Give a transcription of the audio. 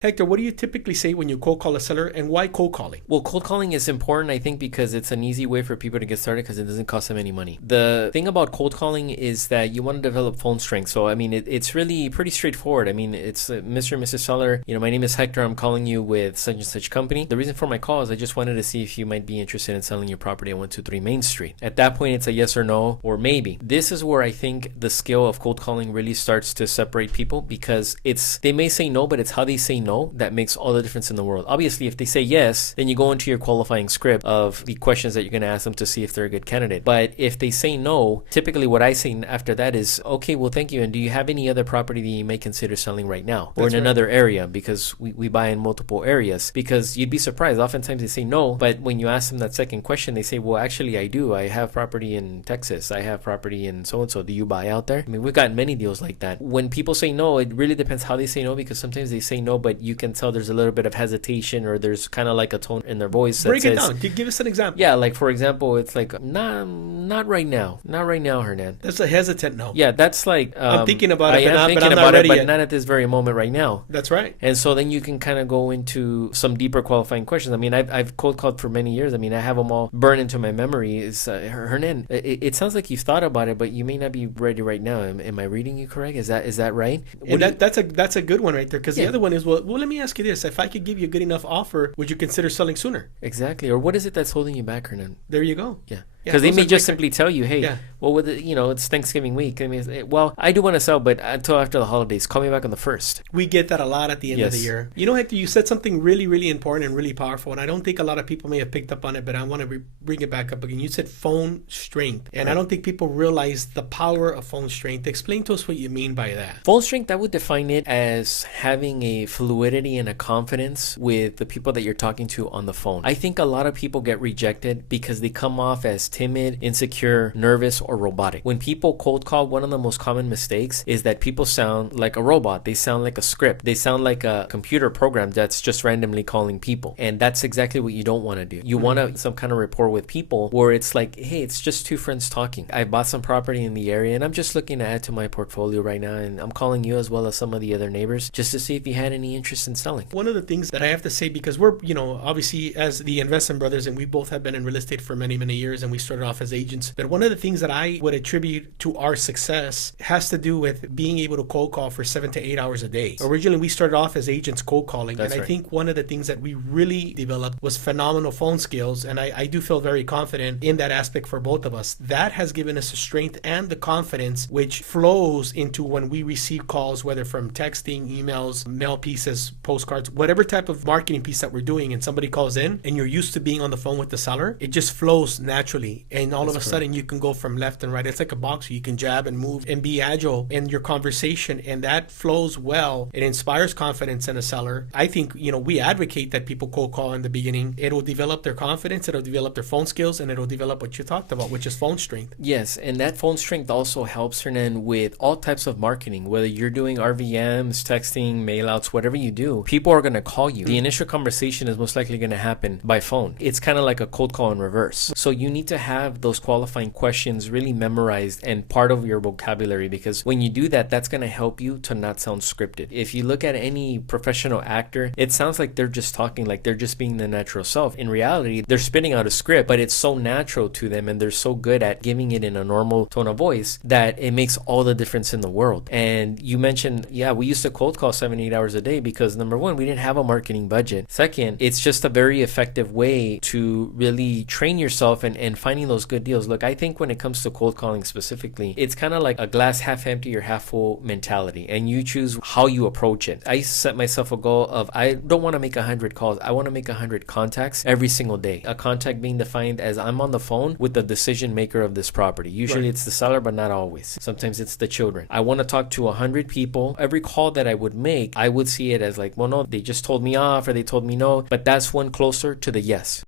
Hector, what do you typically say when you cold call a seller, and why cold calling? Well, cold calling is important, I think, because it's an easy way for people to get started because it doesn't cost them any money. The thing about cold calling is that you want to develop phone strength. So, I mean, it's really pretty straightforward. I mean, it's Mr. and Mrs. Seller. My name is Hector. I'm calling you with such and such company. The reason for my call is I just wanted to see if you might be interested in selling your property at 123 Main Street. At that point, it's a yes or no, or maybe. This is where I think the skill of cold calling really starts to separate people because they may say no, but it's how they say no that makes all the difference in the world. Obviously, if they say yes, then you go into your qualifying script of the questions that you're going to ask them to see if they're a good candidate. But if they say no, typically what I say after that is, okay, well, thank you. And do you have any other property that you may consider selling right now or in another area? Because we buy in multiple areas. Because you'd be surprised. Oftentimes they say no, but when you ask them that second question, they say, well, actually, I do. I have property in Texas. I have property in so-and-so. Do you buy out there? I mean, we've got many deals like that. When people say no, it really depends how they say no, because sometimes they say no, but you can tell there's a little bit of hesitation or there's kind of like a tone in their voice that Break it says, down. Give us an example. Yeah, like for example, it's like, nah, not right now. Not right now, Hernan. That's a hesitant no. Yeah, that's like... I'm thinking about it, but I'm not ready yet. Not at this very moment right now. That's right. And so then you can kind of go into some deeper qualifying questions. I mean, I've cold called for many years. I mean, I have them all burned into my memory. It's Hernan, it sounds like you've thought about it, but you may not be ready right now. Am I reading you correct? Is that right? And that's a good one right there, because the other one is, well, let me ask you this. If I could give you a good enough offer, would you consider selling sooner? Exactly. Or what is it that's holding you back, Hernan? There you go. Yeah. Because they may just simply tell you, hey, well, with it's Thanksgiving week. I mean, well, I do want to sell, but until after the holidays, call me back on the 1st. We get that a lot at the end of the year. Hector, you said something really, really important and really powerful, and I don't think a lot of people may have picked up on it, but I want to bring it back up again. You said phone strength, and I don't think people realize the power of phone strength. Explain to us what you mean by that. Phone strength, I would define it as having a fluidity and a confidence with the people that you're talking to on the phone. I think a lot of people get rejected because they come off as timid, insecure, nervous, or robotic. When people cold call, one of the most common mistakes is that people sound like a robot. They sound like a script. They sound like a computer program that's just randomly calling people. And that's exactly what you don't want to do. You want some kind of rapport with people where it's like, hey, it's just two friends talking. I bought some property in the area and I'm just looking to add to my portfolio right now, and I'm calling you as well as some of the other neighbors just to see if you had any interest in selling. One of the things that I have to say, because we're, obviously as the investment brothers, and we both have been in real estate for many, many years, and we started off as agents, but one of the things that I would attribute to our success has to do with being able to cold call for 7 to 8 hours a day. Originally, we started off as agents cold calling, I think one of the things that we really developed was phenomenal phone skills, and I do feel very confident in that aspect for both of us. That has given us the strength and the confidence which flows into when we receive calls, whether from texting, emails, mail pieces, postcards, whatever type of marketing piece that we're doing, and somebody calls in and you're used to being on the phone with the seller, it just flows naturally, and all of a sudden you can go from left and right. It's like a boxer. You can jab and move and be agile in your conversation, and that flows well. It inspires confidence in a seller. I think, we advocate that people cold call in the beginning. It'll develop their confidence, it'll develop their phone skills, and it'll develop what you talked about, which is phone strength. Yes, and that phone strength also helps, Hernan, with all types of marketing, whether you're doing RVMs, texting, mailouts, whatever you do, people are going to call you. The initial conversation is most likely going to happen by phone. It's kind of like a cold call in reverse. So you need to have those qualifying questions really memorized and part of your vocabulary, because when you do that, that's going to help you to not sound scripted. If you look at any professional actor, it sounds like they're just talking, like they're just being their natural self. In reality, they're spitting out a script, but it's so natural to them and they're so good at giving it in a normal tone of voice that it makes all the difference in the world. And you mentioned, we used to cold call 7, 8 hours a day because number one, we didn't have a marketing budget. Second, it's just a very effective way to really train yourself and finding those good deals. Look, I think when it comes to cold calling specifically, it's kind of like a glass half empty or half full mentality, and you choose how you approach it. I used to set myself a goal of, I don't want to make 100 calls. I want to make 100 contacts every single day. A contact being defined as I'm on the phone with the decision maker of this property. Usually it's the seller, but not always. Sometimes it's the children. I want to talk to 100 people. Every call that I would make, I would see it as like, well, no, they just told me off or they told me no, but that's one closer to the yes.